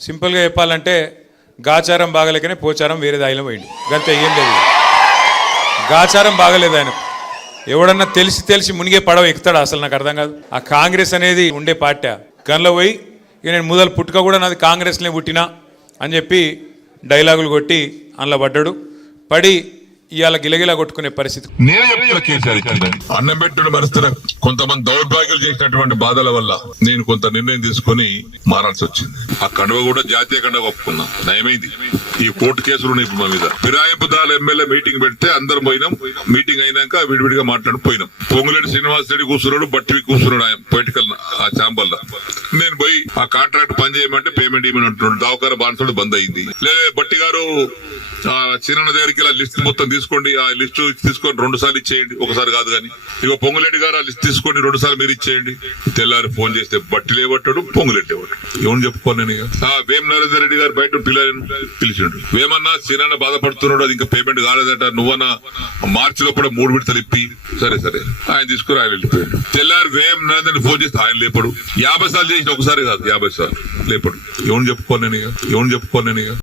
సింపుల్గా చెప్పాలంటే గాచారం బాగలేకనే పోచారం వేరే దాయిలో పోయిండు. గంతే, ఏం లేదు. గాచారం బాగలేదు ఆయన. ఎవడన్నా తెలిసి మునిగే పడవ ఎక్కుతాడు అసలు నాకు అర్థం కాదు. ఆ కాంగ్రెస్ అనేది ఉండే పార్టీ గన్లో పోయి ఇక నేను మొదలు పుట్టుక కూడా నాది కాంగ్రెస్నే పుట్టినా అని చెప్పి డైలాగులు కొట్టి అందులో పడ్డాడు. పడి ఇవాళ గిలగిలా కొట్టుకునే పరిస్థితి. నేను చెప్తున్నా కేసీఆర్ ఇచ్చిందని అన్నం పెట్టిన మనసున కొంతమంది దౌర్భాగ్యాలు చేసినటువంటి బాధల వల్ల నేను కొంత నిర్ణయం తీసుకుని మారాల్సి వచ్చింది. ఆ కండువ కూడా జాతీయ కండువ ఒప్పుకున్నా. నయమైంది. ఈ కోర్టు కేసులు ఉన్నాయి ఇప్పుడు మా మీద. ఫిరాయింపుదారుల ఎమ్మెల్యే మీటింగ్ పెడితే అందరం పోయినాం. మీటింగ్ అయినాక విడివిడిగా మాట్లాడి పోయినాం. పొంగులేటి శ్రీనివాస్ రెడ్డి కూర్చున్నాడు, బట్టివి కూర్చున్నాడు. ఆయన పొలిటికల్ ఆ ఛాంబర్ లో నేను పోయి ఆ కాంట్రాక్ట్ పని చేయమంటే పేమెంట్ ఇవ్వమని అంటున్నాడు. దావకార బాన్సుడు బంద్ అయింది. లేదా బట్టి గారు చిన్న దగ్గరికి ఇలా లిస్ట్ మొత్తం తీసుకోండి, ఆ లిస్టు తీసుకొని 2 సార్లు ఇచ్చేయండి, ఒకసారి కాదు కానీ. ఇక పొంగులేటి గారు ఆ లిస్ట్ తీసుకోండి 2 సార్లు మీరు ఇచ్చేయండి. తెల్లారి ఫోన్ చేస్తే బట్టి లేవట్టాడు, పొంగులేటి లేవట్టాడు. ఎవరు చెప్పుకోను నేను. ఇక వేం నరేందర్ రెడ్డి గారు బయట పిలిచాడు. వేమన్నా చిన్న బాధపడుతున్నాడు, అది ఇంకా పేమెంట్ కాలేదట, నువ్వన్నా మార్చిలో కూడా 3 విడతలు ఇప్పి. సరే ఆయన తీసుకుని ఆయన వెళ్ళిపోయాడు. తెల్లారి వేం నరేందర్ ఫోన్ చేస్తే ఆయన లేపడు. 50 సార్లు చేసిన ఒకసారి కాదు, 50 సార్లు లేపడు. ఎవరు చెప్పుకోను నేను.